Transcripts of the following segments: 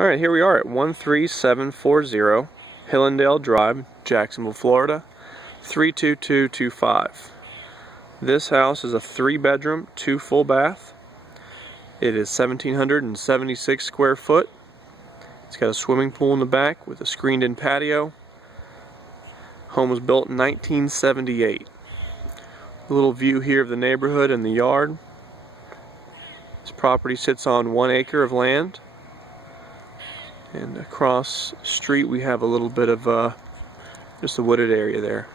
Alright, here we are at 13740 Hillandale Drive, Jacksonville, Florida, 32225. This house is a 3-bedroom, 2 full bath. It is 1,776 square foot. It's got a swimming pool in the back with a screened-in patio. Home was built in 1978. A little view here of the neighborhood and the yard. This property sits on 1 acre of land. And across the street we have a little bit of just a wooded area there.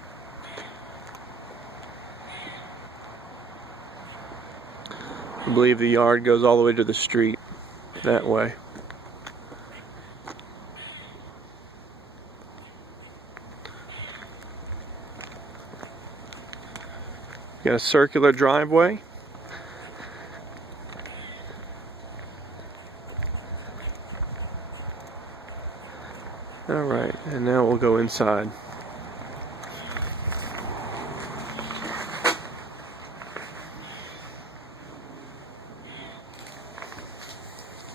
I believe the yard goes all the way to the street that way. Got a circular driveway. Alright, and now we'll go inside.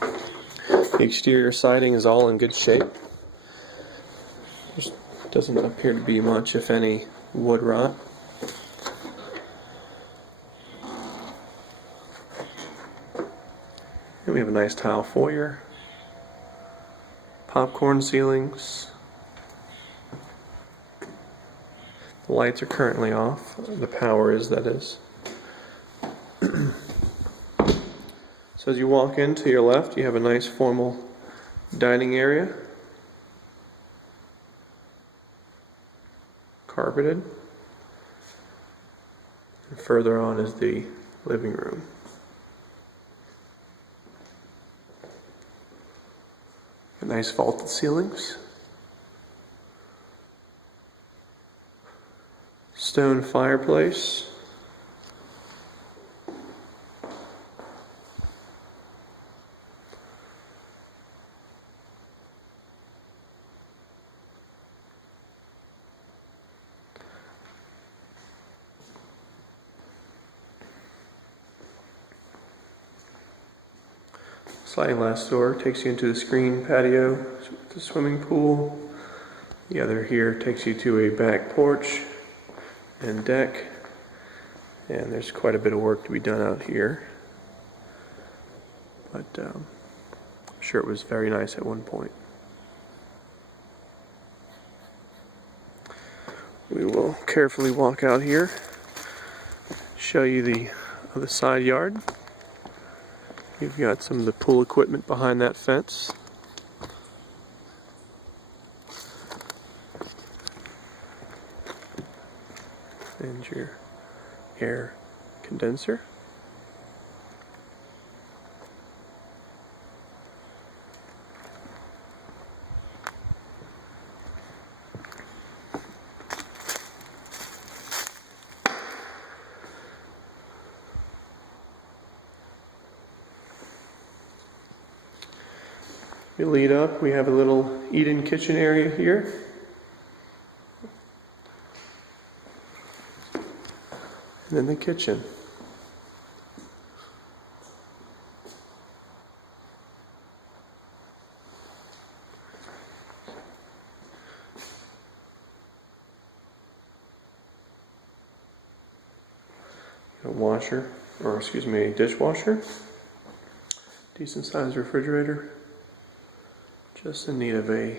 The exterior siding is all in good shape. There doesn't appear to be much, if any, wood rot. And we have a nice tile foyer. Popcorn ceilings. The lights are currently off. The power is, that is. So as you walk in to your left, you have a nice formal dining area. Carpeted. And further on is the living room. Nice vaulted ceilings. Stone fireplace. Sliding glass door takes you into the screened patio with the swimming pool. The other here takes you to a back porch and deck. And there's quite a bit of work to be done out here. But I'm sure it was very nice at one point. We will carefully walk out here, show you the other side yard. You've got some of the pool equipment behind that fence. And your air condenser. We lead up, we have a little eat-in kitchen area here. And then the kitchen. A washer, or excuse me, a dishwasher. Decent sized refrigerator. Just in need of a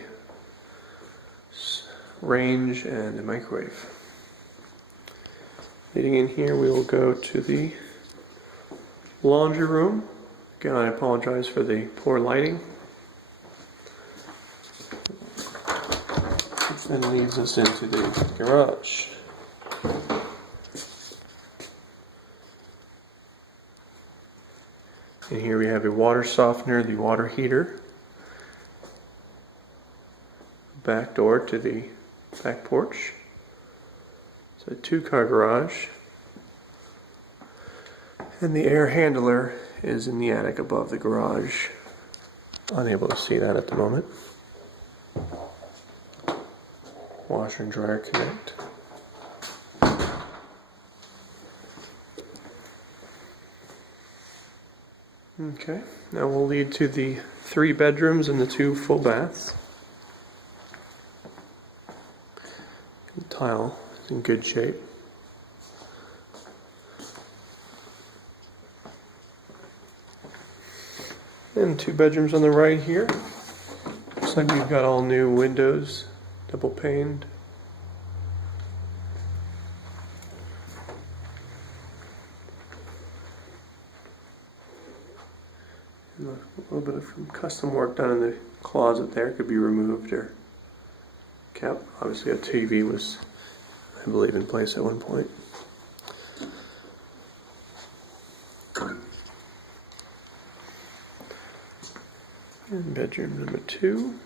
range and a microwave. Leading in here, we will go to the laundry room. Again, I apologize for the poor lighting. Which then leads us into the garage. And here we have a water softener, the water heater. Back door to the back porch. It's a 2-car garage. And the air handler is in the attic above the garage. Unable to see that at the moment. Washer and dryer connect. Okay, now we'll lead to the 3 bedrooms and the 2 full baths. The tile is in good shape. And 2 bedrooms on the right here. Looks like we've got all new windows, double paned. And a little bit of custom work done in the closet there, could be removed or kept. Obviously a TV was, I believe, in place at one point. And bedroom number 2.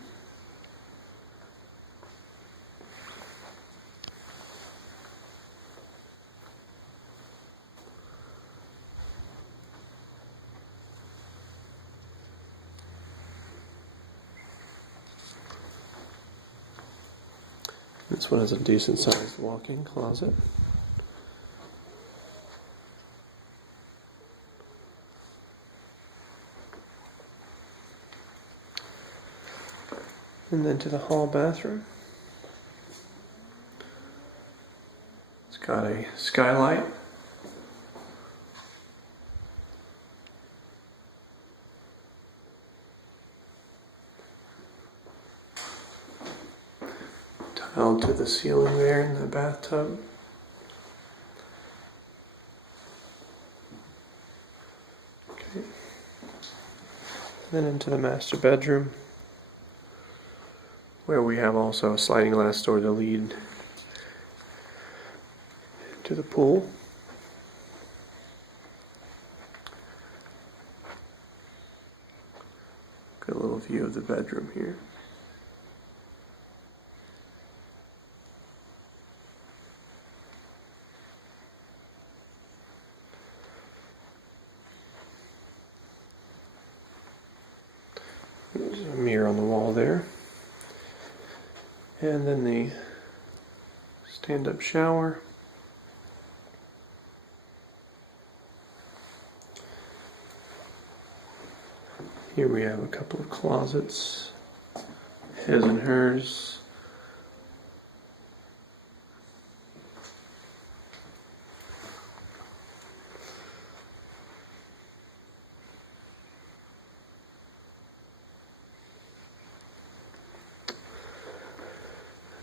This one has a decent sized walk-in closet. And then to the hall bathroom. It's got a skylight. Tiled to the ceiling there in the bathtub. Okay. Then into the master bedroom, where we have also a sliding glass door to lead to the pool. Got a little view of the bedroom here. There's a mirror on the wall there. And then the stand-up shower. Here we have a couple of closets, his and hers.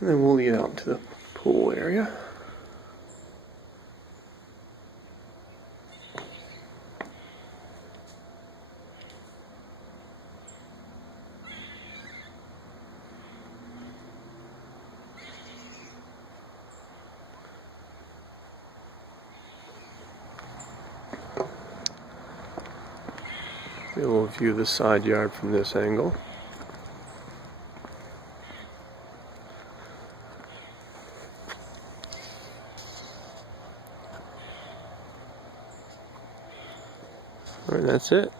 And then we'll lead out to the pool area. We'll view the side yard from this angle. All right, that's it.